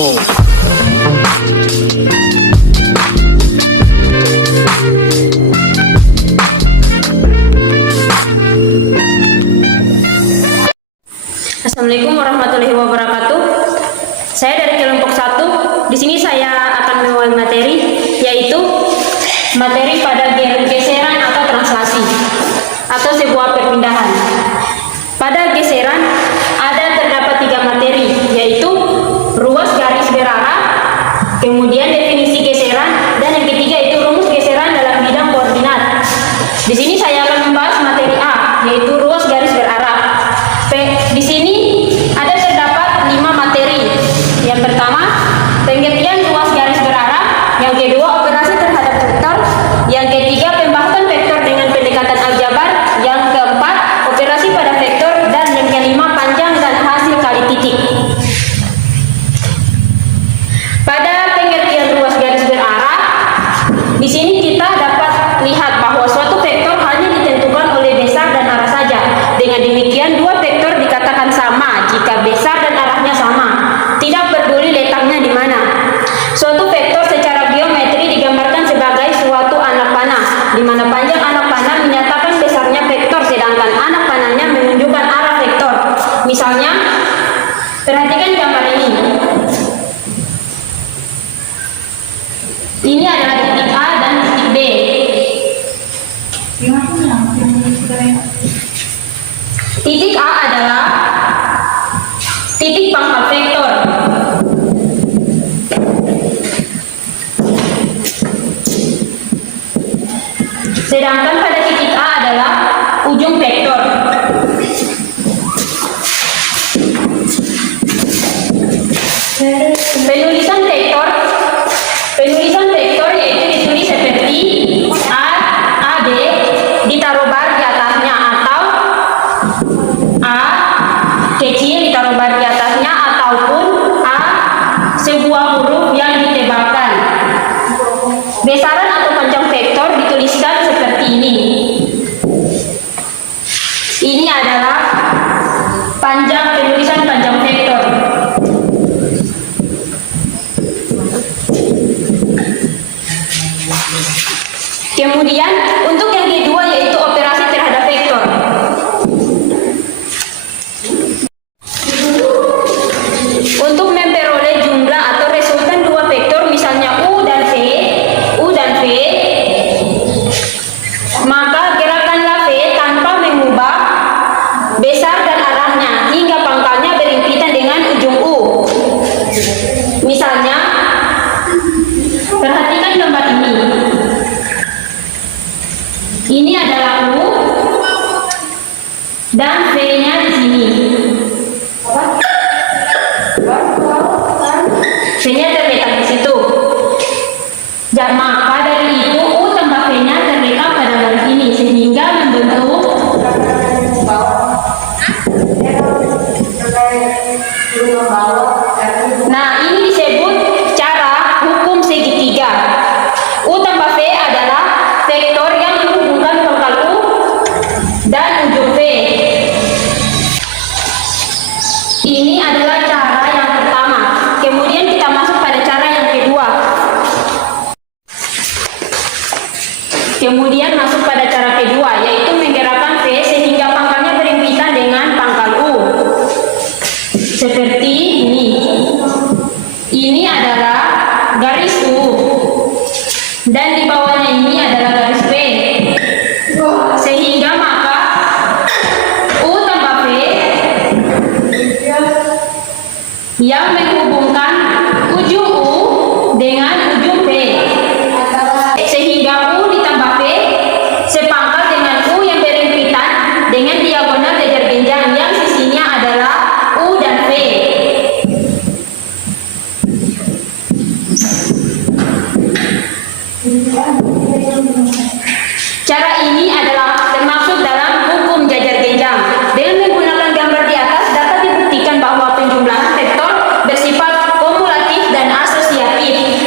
info. Assalamualaikum warahmatullahi wabarakatuh. Saya dari kelompok 1. Di sini saya akan membawa materi, yaitu materi pada geseran atau translasi atau sebuah perpindahan. Pada geseran terdapat 3 materi, yaitu ruas garis berarah, kemudian definisi geseran, dan yang ketiga itu rumus geseran dalam bidang koordinat. Di sini saya akan membahas materi A, yaitu ruas garis berarah. Di sini terdapat 5 materi. Yang pertama, pengertian ruas garis berarah. Yang kedua, operasi terhadap vektor. Yang ketiga, pembahasan vektor dengan pendekatan aljabar. Yang keempat, operasi pada vektor. Dan yang kelima, panjang dan hasil kali titik. Pada pengertian ruas garis berarah, di sini kita dapat lihat bahwa suatu vektor hanya ditentukan oleh besar dan arah saja. Dengan demikian, dua vektor dikatakan sama jika besar dan arahnya sama, tidak peduli letaknya di mana. Suatu vektor secara geometri digambarkan sebagai suatu anak panah, di mana panjang anak panah menyatakan besarnya vektor, sedangkan anak panahnya menunjukkan arah vektor. Misalnya, perhatikan gambar ini. Ini adalah titik A dan titik B. Titik A adalah titik pangkal vektor. Sedangkan pada titik A adalah ujung vektor. Penulisan vektor yaitu ditulis seperti AB ditaruh bar di atasnya, atau A kecil ditaruh bar di atasnya, ataupun A sebuah huruf yang ditebalkan. Besaran atau panjang vektor dituliskan seperti ini. Ini adalah penulisan panjang vektor. Kemudian untuk yang kedua yaitu operasi terhadap vektor. Untuk memperoleh jumlah atau resultan dua vektor, misalnya U dan V, maka gerakanlah V tanpa mengubah besar dan arahnya hingga pangkalnya berhimpitan dengan ujung U. Misalnya, perhatikan gambar ini. Ini adalah U dan V-nya di sini. V-nya terletak di situ. Maka dari itu U tambah V-nya terletak pada garis ini sehingga membentuk ini disebut cara hukum segitiga. U tambah V adalah vektor yang menghubungkan pangkal U dan ujung V. Ini adalah cara yang pertama. Kemudian kita masuk pada cara yang kedua. Yaitu menggerakkan V sehingga pangkalnya berhimpitan dengan pangkal U. Seperti ini. Ini adalah garis U. Dan di bawahnya ini adalah garis V. Sehingga maka U tambah V yang menghubungkan ujung U dengan ujung V. Sehingga U ditambah V sepangkal dengan U yang berhimpitan dengan diagonal jajar genjang yang sisinya adalah U dan V. Cara ini adalah termasuk dalam hukum jajar genjang. Dengan menggunakan gambar di atas dapat dibuktikan bahwa penjumlahan vektor bersifat kumulatif dan asosiatif.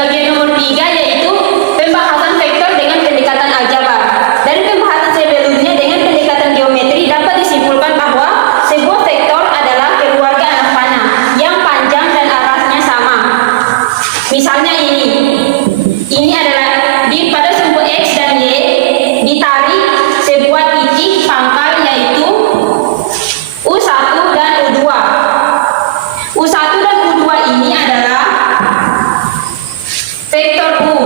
bagian nomor 3 yaitu pembahasan vektor dengan pendekatan aljabar. Dari pembahasan sebelumnya dengan pendekatan geometri dapat disimpulkan bahwa sebuah vektor adalah keluarga anak panah yang panjang dan arahnya sama. Misalnya ini adalah pada sumbu X dan Y ditarik sebuah titik pangkal yaitu U1 dan U2. U1 dan U2 ini adalah vektor U.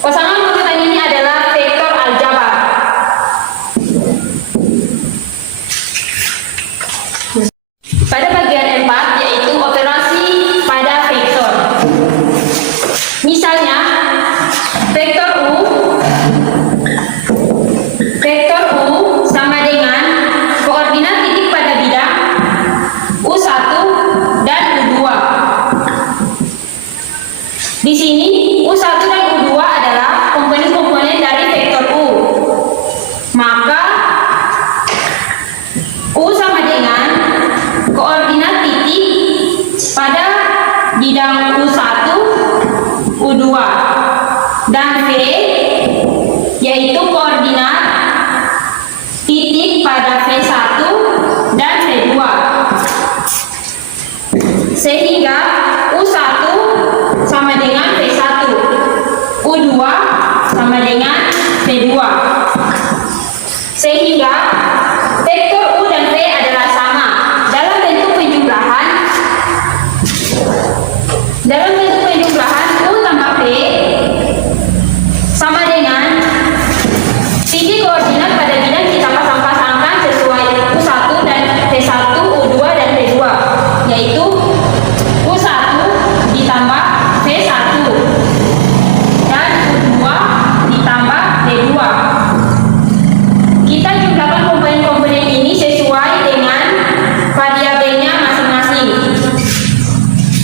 Pasangan urutan ini adalah vektor aljabar. Pada bagian 4 yaitu operasi pada vektor. Misalnya vektor U sama dengan koordinat titik pada bidang U1 dan U2. Di sini U1 dan U2 adalah komponen-komponen dari vektor U. Maka U sama dengan koordinat titik pada bidang U1, U2 dan V yaitu koordinat titik pada V1 dan V2. Sehingga U1 sama dengan V1, U2 sama dengan V2. Sehingga vektor U dan V adalah sama dalam bentuk penjumlahan. Dalam bentuk penjumlahan U tambah V sama dengan titik koordinat pada bidang kita pasang-pasangkan sesuai U1 dan V1, U2 dan V2 yaitu U1 ditambah V1 dan U2 ditambah V2. Kita jumlahkan komponen-komponen ini sesuai dengan variabelnya masing-masing.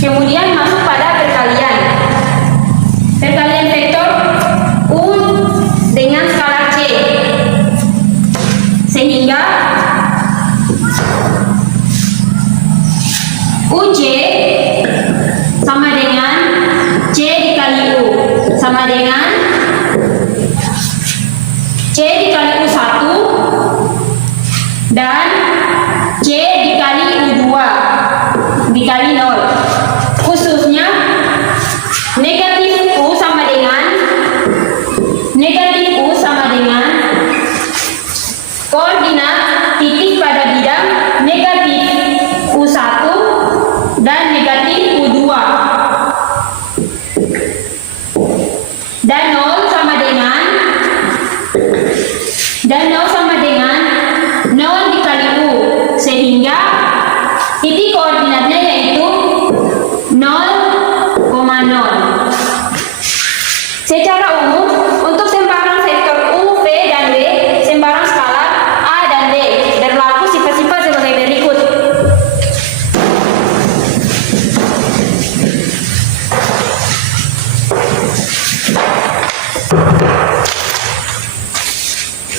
Kemudian masuk pada perkalian. Perkalian vektor U dengan skalar C. Sehingga UC sama dengan C dikali U sama dengan C dikali U1 dan C dikali U2 dikali 0. Khususnya negatif U sama dengan koordinat titik pada bidang negatif U1 dan negatif U2 dan 0 sama dengan 0 dikali U sehingga titik koordinatnya yaitu 0,0. Secara umum untuk sembarang vektor U, V, dan W, sembarang skalar A dan B berlaku sifat-sifat sebagai berikut.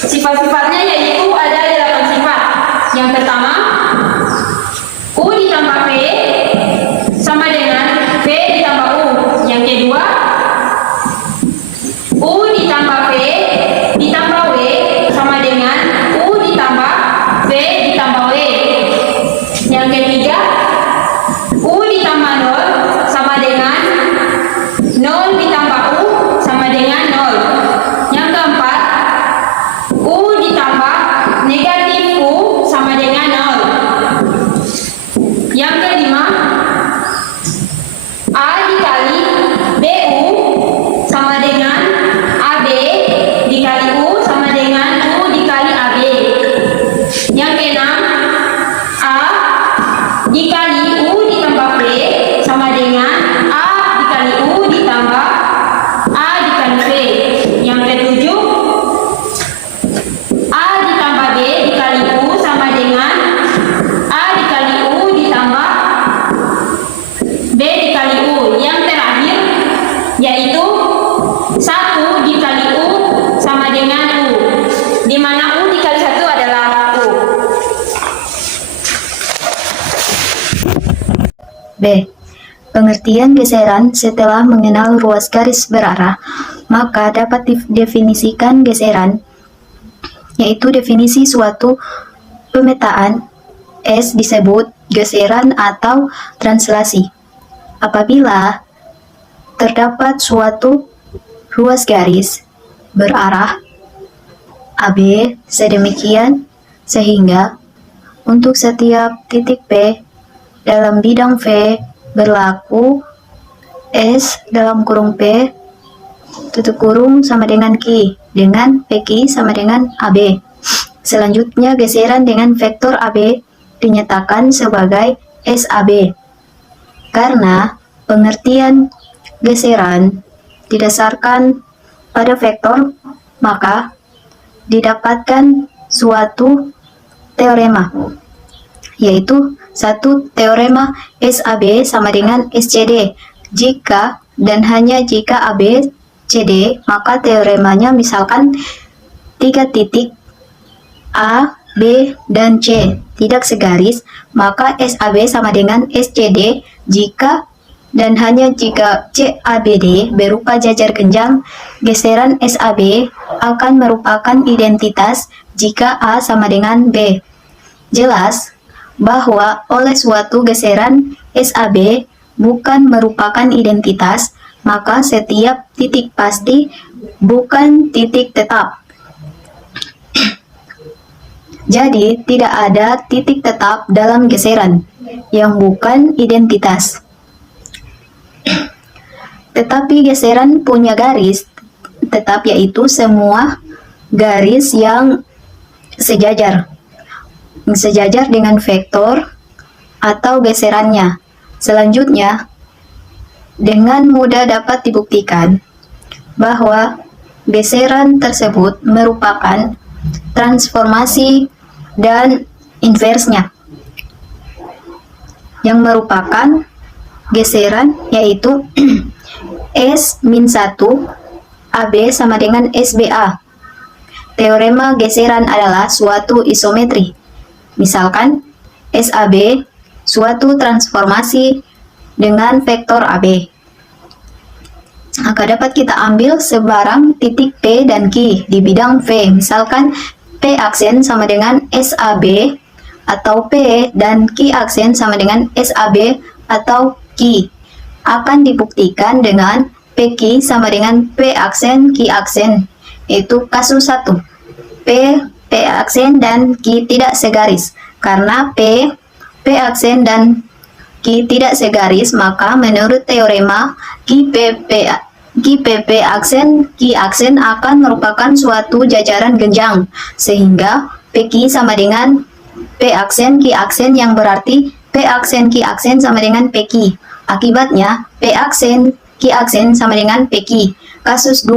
Sifat-sifatnya yaitu ada 8 sifat. Yang pertama, U ditambah V sama dengan V ditambah U. Yang kedua, U ditambah V ditambah W sama dengan U ditambah V ditambah W. Yang ketiga, U ditambah 0 sama dengan 0 ditambah U sama dengan 0. Yang keempat, U ditambah negatif U sama dengan 0. Yang kelima, A dikali BU sama dengan AB dikali U sama dengan U dikali AB. Yang keenam, A dikali U ditambah V sama dengan A dikali U ditambah A dikali V. Yang ketujuh, A ditambah B dikali U sama dengan A dikali U ditambah B dikali U. Yang terakhir yaitu 1 dikali U sama dengan U, di mana U dikali 1 adalah U. B. Pengertian geseran setelah mengenal ruas garis berarah, maka dapat didefinisikan geseran, yaitu definisi suatu pemetaan S disebut geseran atau translasi. Apabila terdapat suatu ruas garis berarah AB sedemikian sehingga untuk setiap titik P dalam bidang V berlaku S dalam kurung P tutup kurung sama dengan Q dengan PQ sama dengan AB. Selanjutnya geseran dengan vektor AB dinyatakan sebagai SAB. Karena pengertian geseran didasarkan pada vektor, maka didapatkan suatu teorema, yaitu satu teorema SAB sama dengan SCD. Jika dan hanya jika AB CD, maka teoremanya misalkan 3 titik A, B, dan C tidak segaris, maka SAB sama dengan SCD jika dan hanya jika CABD berupa jajar genjang. Geseran SAB akan merupakan identitas jika A sama dengan B. Jelas bahwa oleh suatu geseran SAB bukan merupakan identitas, maka setiap titik pasti bukan titik tetap. Jadi, tidak ada titik tetap dalam geseran yang bukan identitas. Tetapi geseran punya garis tetap, yaitu semua garis yang sejajar dengan vektor atau geserannya. Selanjutnya, dengan mudah dapat dibuktikan bahwa geseran tersebut merupakan transformasi dan inversnya, yang merupakan geseran yaitu S-1 AB sama dengan SBA. Teorema geseran adalah suatu isometri. Misalkan SAB suatu transformasi dengan vektor AB. Maka dapat kita ambil sebarang titik P dan Q di bidang V. Misalkan P aksen sama dengan SAB atau P dan Q aksen sama dengan SAB atau Q. Akan dibuktikan dengan PQ sama dengan P aksen Q aksen. Itu kasus 1. P aksen dan Q tidak segaris. Karena P aksen dan Q tidak segaris, maka menurut teorema QPP aksen Q aksen akan merupakan suatu jajaran genjang, sehingga PQ sama dengan P aksen Q aksen, yang berarti P aksen Q aksen sama dengan PQ. Akibatnya P aksen Q aksen sama dengan PQ. Kasus 2.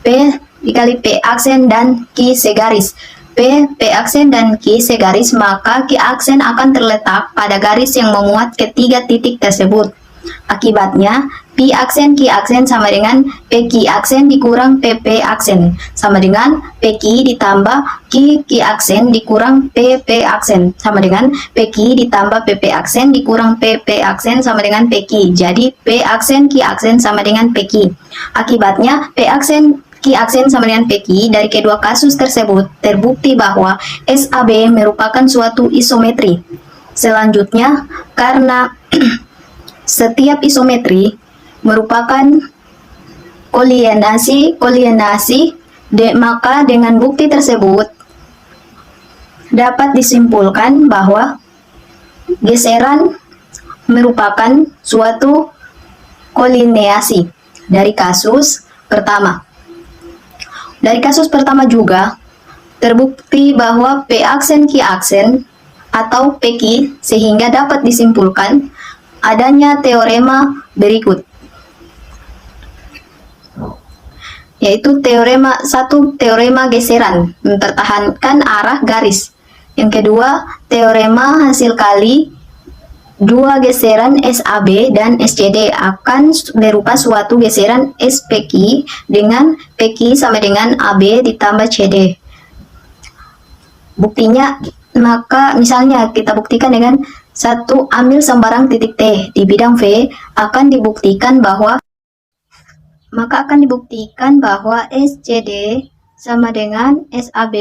P dikali P aksen dan Q segaris. P aksen dan Q segaris, maka Q aksen akan terletak pada garis yang memuat ketiga titik tersebut. Akibatnya P aksen Q aksen sama dengan PQ aksen dikurang PP aksen sama dengan PQ ditambah Q aksen dikurang PP aksen sama dengan PQ ditambah PP aksen dikurang PP aksen sama dengan PQ. Jadi P aksen Q aksen sama dengan PQ. Akibatnya P aksen Q aksen sama dengan PQ. Dari kedua kasus tersebut terbukti bahwa SAB merupakan suatu isometri. Selanjutnya, karena setiap isometri merupakan kolienasi, maka dengan bukti tersebut dapat disimpulkan bahwa geseran merupakan suatu kolineasi dari kasus pertama. Dari kasus pertama juga terbukti bahwa P aksen Q aksen atau PQ, sehingga dapat disimpulkan adanya teorema berikut, yaitu teorema 1, teorema geseran mempertahankan arah garis. Yang kedua, teorema hasil kali dua geseran SAB dan SCD akan berupa suatu geseran SPQ dengan PQ sama dengan AB ditambah CD. Buktinya, maka misalnya kita buktikan dengan 1. Ambil sembarang titik T di bidang V akan dibuktikan bahwa SCD sama dengan SAB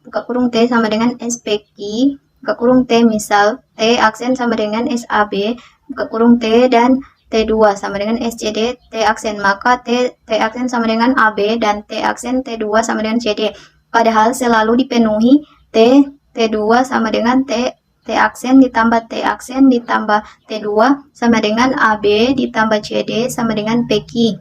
buka kurung T sama dengan SPQ buka kurung T, misal T aksen sama dengan SAB buka kurung T dan T2 sama dengan SCD T aksen, maka T aksen sama dengan AB dan T aksen T2 sama dengan CD. Padahal selalu dipenuhi T2 sama dengan T aksen ditambah T aksen ditambah T2 sama dengan AB ditambah CD sama dengan PQ.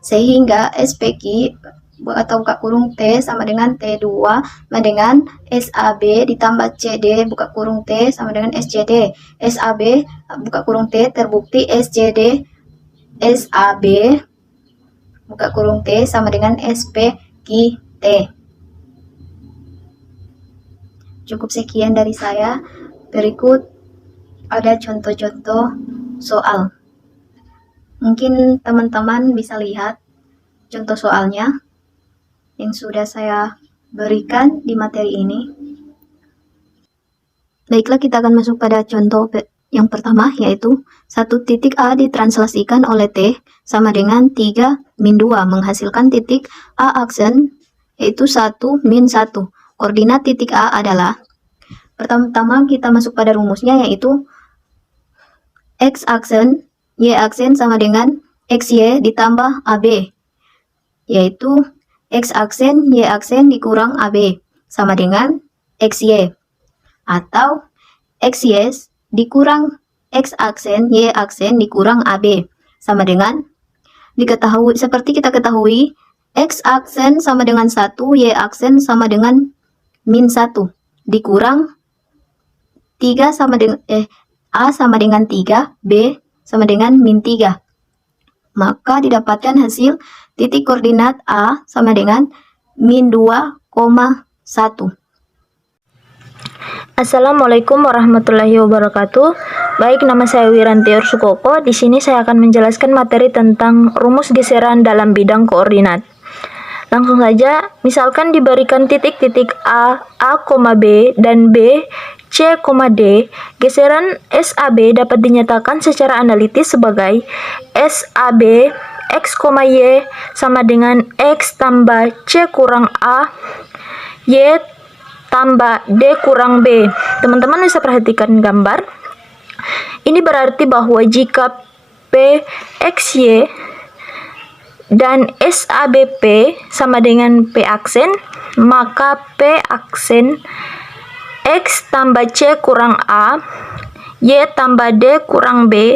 Sehingga SPQ atau buka kurung T sama dengan T2 sama dengan SAB ditambah CD buka kurung T sama dengan SCD. SAB buka kurung T terbukti SCD SAB buka kurung T sama dengan SPQ T. Cukup sekian dari saya. Berikut ada contoh-contoh soal. Mungkin teman-teman bisa lihat contoh soalnya yang sudah saya berikan di materi ini. Baiklah, kita akan masuk pada contoh yang pertama, yaitu 1 titik A ditranslasikan oleh T sama dengan 3 min 2 menghasilkan titik A aksen yaitu 1 min 1. Koordinat titik A adalah, pertama-tama kita masuk pada rumusnya, yaitu X aksen Y aksen sama dengan XY ditambah AB, yaitu X aksen Y aksen dikurang AB sama dengan XY, atau XY dikurang X aksen Y aksen dikurang AB sama dengan, seperti kita ketahui, X aksen sama dengan 1, Y aksen sama dengan min 1 dikurang 3 sama dengan A sama dengan 3, B sama dengan min 3. Maka didapatkan hasil titik koordinat A sama dengan min 2,1. Assalamualaikum warahmatullahi wabarakatuh. Baik, nama saya Wiranti Sukoko. Di sini saya akan menjelaskan materi tentang rumus geseran dalam bidang koordinat. Langsung saja, misalkan diberikan titik-titik A, B, dan B, C, D, geseran SAB dapat dinyatakan secara analitis sebagai SAB X, Y sama dengan X tambah C kurang A, Y tambah D kurang B. Teman-teman bisa perhatikan gambar. Ini berarti bahwa jika PXY dan SABP sama dengan P aksen, maka P aksen X tambah C kurang A, Y tambah D kurang B,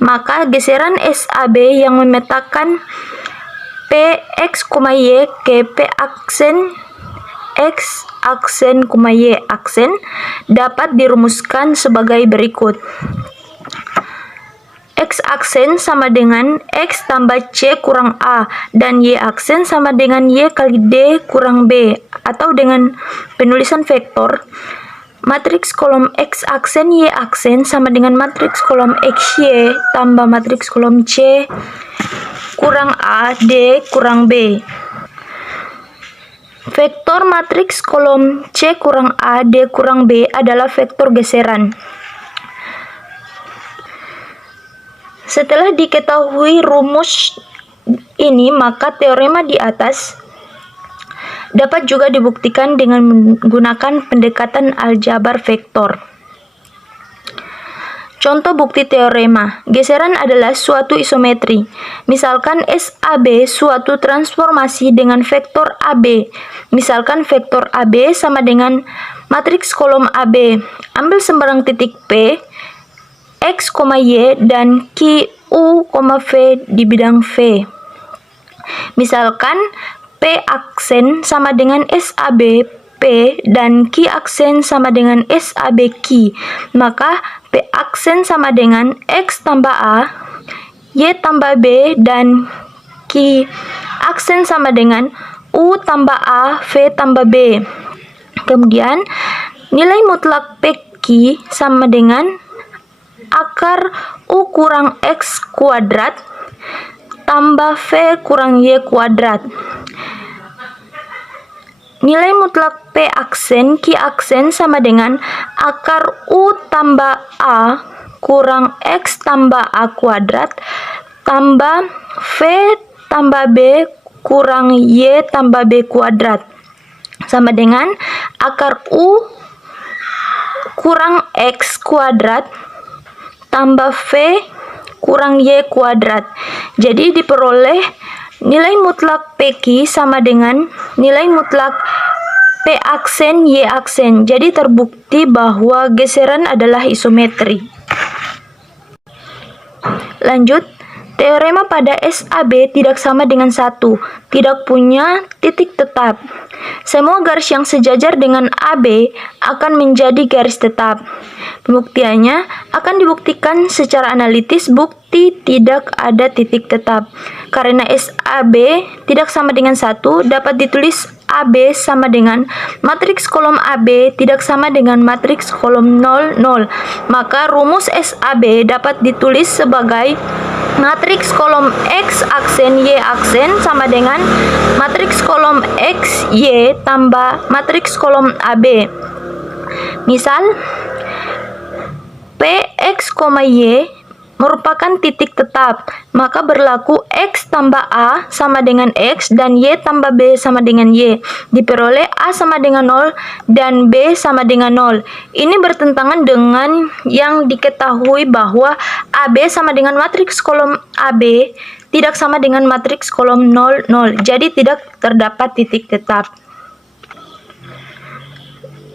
maka geseran SAB yang memetakan PX, Y ke P aksen X aksen, Y aksen dapat dirumuskan sebagai berikut. X aksen sama dengan X tambah C kurang A dan Y aksen sama dengan Y kali D kurang B, atau dengan penulisan vektor, matriks kolom X aksen Y aksen sama dengan matriks kolom XY tambah matriks kolom C kurang A D kurang B. Vektor matriks kolom C kurang A D kurang B adalah vektor geseran. Setelah diketahui rumus ini, maka teorema di atas dapat juga dibuktikan dengan menggunakan pendekatan aljabar vektor. Contoh bukti teorema, geseran adalah suatu isometri. Misalkan SAB suatu transformasi dengan vektor AB. Misalkan vektor AB sama dengan matriks kolom AB. Ambil sembarang titik P, X, Y, dan Q, V di bidang V. Misalkan P aksen sama dengan SAB P dan Q aksen sama dengan SAB Q, maka P aksen sama dengan X tambah A, Y tambah B, dan Q aksen sama dengan U tambah A, V tambah B. Kemudian nilai mutlak PQ sama dengan akar U kurang X kuadrat tambah V kurang Y kuadrat. nilai mutlak P aksen Q aksen sama dengan akar U tambah A kurang X tambah A kuadrat tambah V tambah B kurang Y tambah B kuadrat sama dengan akar U kurang X kuadrat tambah V kurang Y kuadrat. Jadi diperoleh nilai mutlak PQ sama dengan nilai mutlak P aksen Y aksen. Jadi terbukti bahwa geseran adalah isometri. Lanjut, teorema pada SAB tidak sama dengan 1, tidak punya titik tetap. Semua garis yang sejajar dengan AB akan menjadi garis tetap. Pembuktiannya akan dibuktikan secara analitis bukti tidak ada titik tetap. Karena SAB tidak sama dengan 1, dapat ditulis AB sama dengan matriks kolom AB tidak sama dengan matriks kolom 0, 0. Maka rumus SAB dapat ditulis sebagai matriks kolom X aksen Y aksen sama dengan matriks kolom X Y tambah matriks kolom AB. Misal Px, Y merupakan titik tetap, maka berlaku X tambah A sama dengan X dan Y tambah B sama dengan Y. Diperoleh A sama dengan 0 dan B sama dengan 0. Ini bertentangan dengan yang diketahui bahwa AB sama dengan matriks kolom AB tidak sama dengan matriks kolom 0, 0. Jadi tidak terdapat titik tetap.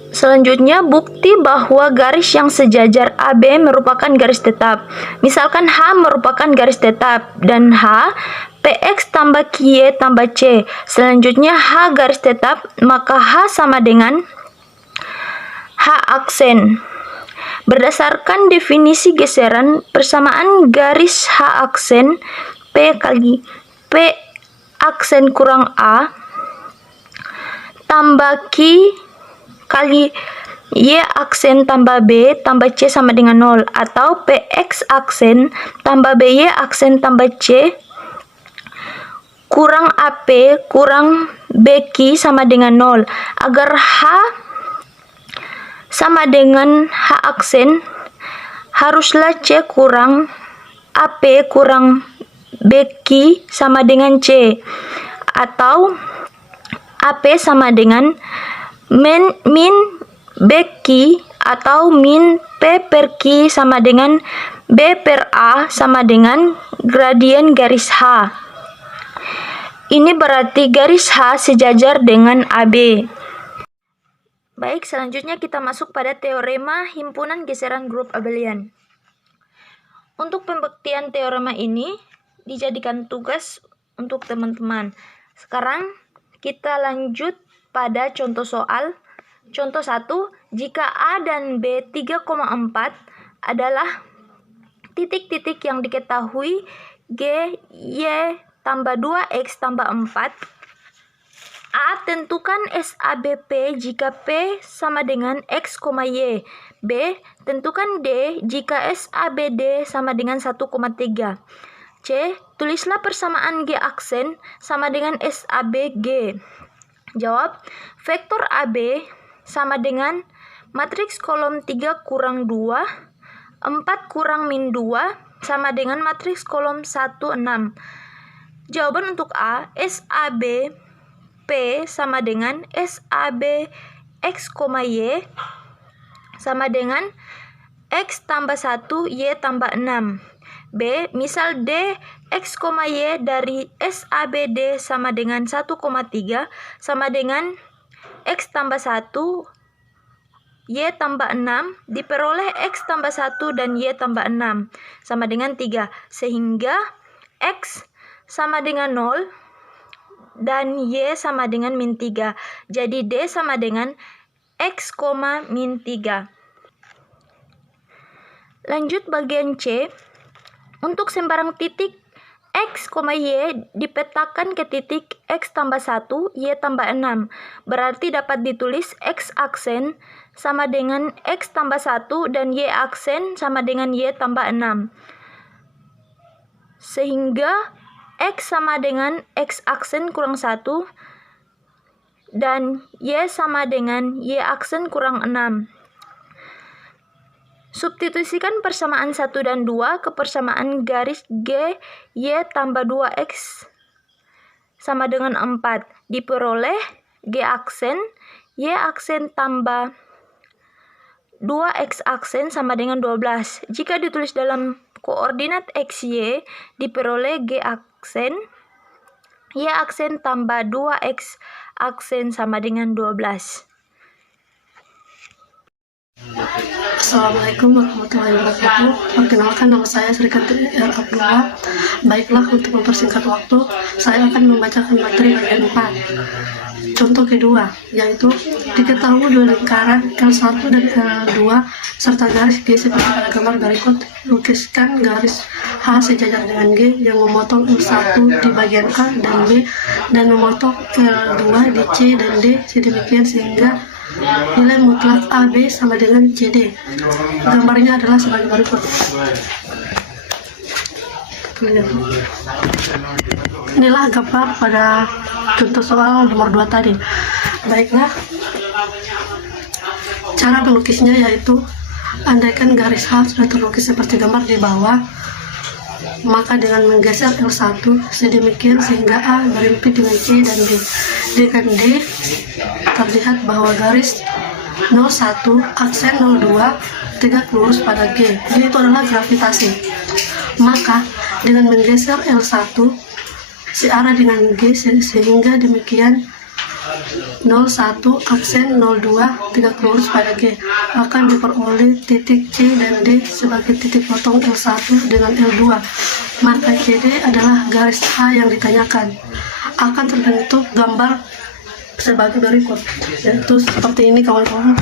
Selanjutnya, bukti bahwa garis yang sejajar AB merupakan garis tetap. Misalkan H merupakan garis tetap dan H PX tambah QY tambah C. Selanjutnya H garis tetap, maka H sama dengan H aksen. Berdasarkan definisi geseran, persamaan garis H aksen P kali P aksen kurang A tambah Q kali Y aksen tambah B tambah C sama dengan 0, atau PX aksen tambah BY aksen tambah C kurang AP kurang BQ sama dengan 0. Agar H sama dengan H aksen, haruslah C kurang AP kurang BQ sama dengan C, atau AP sama dengan min BQ atau min P per Q sama dengan B per A sama dengan gradien garis H. Ini berarti garis H sejajar dengan AB. Baik, selanjutnya kita masuk pada teorema himpunan geseran grup abelian. Untuk pembuktian teorema ini dijadikan tugas untuk teman-teman. Sekarang kita lanjut pada contoh soal. Contoh 1, jika A dan B 3,4 adalah titik-titik yang diketahui G, Y tambah 2X tambah 4, A tentukan SABP jika P sama dengan X, Y. B tentukan D jika SABD sama dengan 1,3. C tulislah persamaan G aksen sama dengan SABG. Jawab, vektor AB sama dengan matriks kolom 3 kurang 2, 4 kurang min 2, sama dengan matriks kolom 1, 6. Jawaban untuk A, SAB P sama dengan SAB X, Y sama dengan X tambah 1, Y tambah 6. B, misal D, X, Y dari SABD sama dengan 1,3 sama dengan X tambah 1, Y tambah 6, diperoleh X tambah 1 dan Y tambah 6 sama dengan 3, sehingga X sama dengan 0 dan Y sama dengan min 3. Jadi D sama dengan X, min 3. Lanjut bagian C. Untuk sembarang titik X, Y dipetakan ke titik X tambah 1, Y tambah 6. Berarti dapat ditulis X aksen sama dengan X tambah 1 dan Y aksen sama dengan Y tambah 6. Sehingga X sama dengan X aksen kurang 1, dan Y sama dengan Y aksen kurang 6. Substitusikan persamaan 1 dan 2 ke persamaan garis G Y tambah 2X sama dengan 4. Diperoleh G aksen Y aksen tambah 2X aksen sama dengan 12. Jika ditulis dalam koordinat XY, diperoleh G aksen Y aksen tambah 2X aksen sama dengan 12. Assalamualaikum warahmatullahi wabarakatuh. Perkenalkan, nama saya Sri Kartini R. Abdullah. Baiklah, untuk mempersingkat waktu, saya akan membacakan materi bagian 4. Contoh kedua, yaitu diketahui dua lingkaran L1 dan L2 serta garis G seperti pada gambar berikut. Lukiskan garis H sejajar dengan G yang memotong L1 di bagian A dan B dan memotong L2 di C dan D sedemikian sehingga nilai mutlak AB sama dengan CD. Gambarnya adalah sebagai berikut. Inilah gambar pada contoh soal nomor 2 tadi. Baiklah, cara melukisnya yaitu andaikan garis H sudah terlukis seperti gambar di bawah, maka dengan menggeser L1 sedemikian sehingga A berimpit dengan C dan D. Dengan D terlihat bahwa garis 01 aksen 02 tegak lurus pada G, yaitu adalah gravitasi. Maka dengan menggeser L1 searah dengan G sehingga demikian 01 aksen 02 tegak lurus pada G akan diperoleh titik C dan D sebagai titik potong L1 dengan L2. Maka CD adalah garis H yang ditanyakan. Akan terbentuk gambar sebagai berikut, yaitu seperti ini kawan-kawan.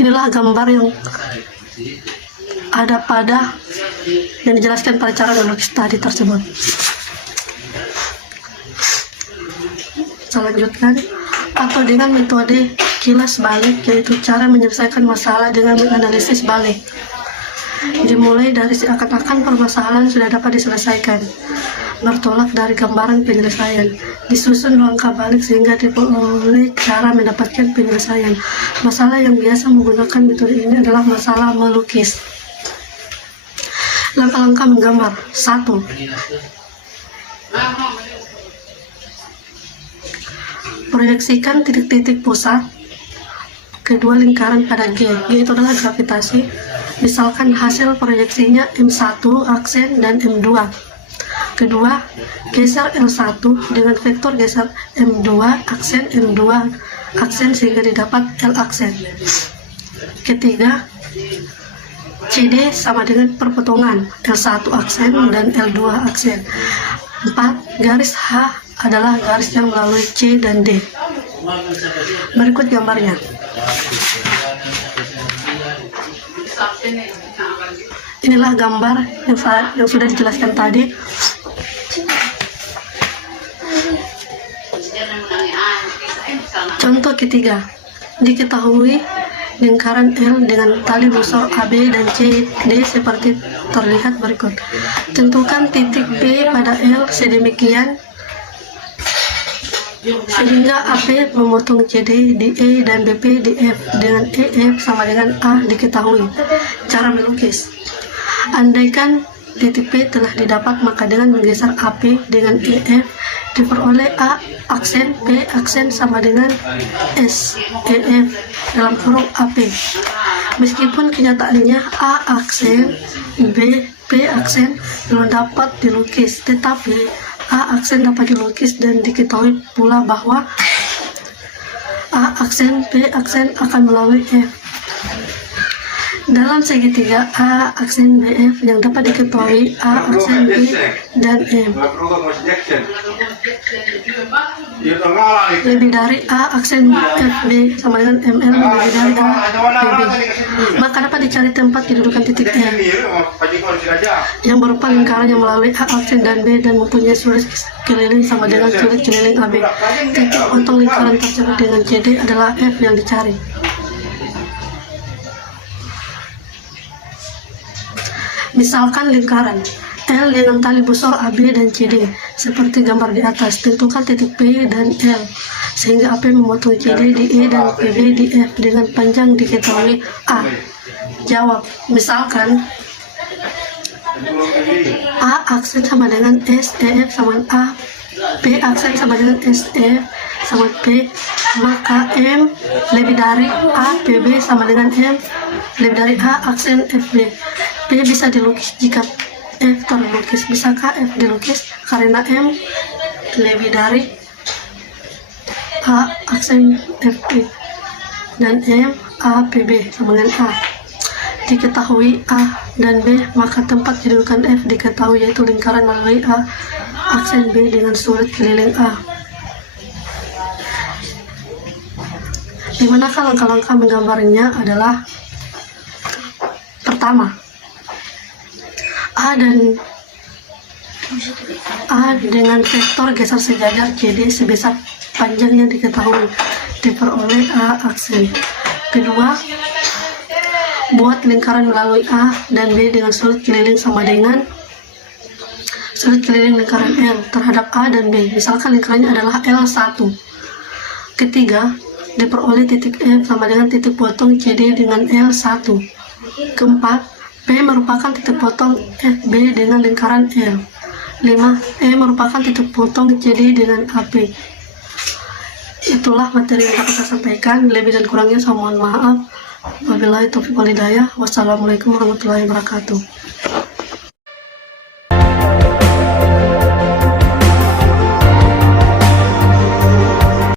Inilah gambar yang ada pada yang dijelaskan pada cara melukis tadi tersebut. Selanjutnya, atau dengan metode kilas balik, yaitu cara menyelesaikan masalah dengan menganalisis balik. Dimulai dari seakan-akan permasalahan sudah dapat diselesaikan, bertolak dari gambaran penyelesaian, disusun langkah balik sehingga diperoleh cara mendapatkan penyelesaian. Masalah yang biasa menggunakan metode ini adalah masalah melukis. Langkah-langkah menggambar. 1. Proyeksikan titik-titik pusat kedua lingkaran pada G, yaitu adalah gravitasi. Misalkan hasil proyeksinya M1 aksen dan M2. Kedua, geser L1 dengan vektor geser M2 aksen M2 aksen sehingga didapat L aksen. Ketiga, CD sama dengan perpotongan L1 aksen dan L2 aksen. 4. Garis H adalah garis yang melalui C dan D. Berikut gambarnya. Inilah gambar yang sudah dijelaskan tadi. Contoh ketiga, diketahui lingkaran L dengan tali busur AB dan CD seperti terlihat berikut. Tentukan titik B pada L sedemikian sehingga AP memotong CD di E dan BP di F dengan EF sama dengan A diketahui. Cara melukis. Andaikan titik P telah didapat, maka dengan menggeser AP dengan EF diperoleh A aksen P aksen sama dengan S EF dalam kurung AP. Meskipun kenyataannya A aksen B P aksen belum dapat dilukis, tetapi A aksen dapat dilukis dan diketahui pula bahwa A aksen P aksen akan melalui F. Dalam segitiga A aksen BF yang dapat diketahui A aksen B dan M lebih dari A aksen FB sama dengan ML lebih dari A BB, maka dapat dicari tempat kedudukan titik M yang berupa lingkaran yang melalui A aksen dan B dan mempunyai sudut keliling sama dengan sudut keliling AB. Titik potong lingkaran tersebut dengan CD adalah F yang dicari. Misalkan lingkaran L dengan tali busur AB dan CD seperti gambar di atas. Tentukan titik P dan L sehingga AP memotong CD di E dan PB di F dengan panjang diketahui A. Jawab. Misalkan A aksen sama dengan S, EF sama dengan A, P aksen sama dengan S, F sama P, maka M lebih dari A, PB sama dengan M lebih dari A aksen FB. P bisa dilukis jika F terlukis. Bisakah F dilukis karena M lebih dari A aksen FB dan M A PB sama dengan A. Diketahui A dan B, maka tempat kedudukan F diketahui, yaitu lingkaran melalui A aksen B dengan sudut keliling A. Dimanakah langkah-langkah menggambarnya adalah: pertama, A dengan vektor geser sejajar CD sebesar panjang yang diketahui diperoleh A aksen. Kedua, buat lingkaran melalui A dan B dengan sudut keliling sama dengan sudut keliling lingkaran L terhadap A dan B. Misalkan lingkarannya adalah L1. Ketiga, diperoleh titik F sama dengan titik potong CD dengan L1. Keempat, P merupakan titik potong FB dengan lingkaran L. 5. E merupakan titik potong CD dengan AP. Itulah materi yang dapat saya sampaikan. Lebih dan kurangnya saya mohon maaf. Wabillahi taufiq wal hidayah. Wassalamualaikum warahmatullahi wabarakatuh.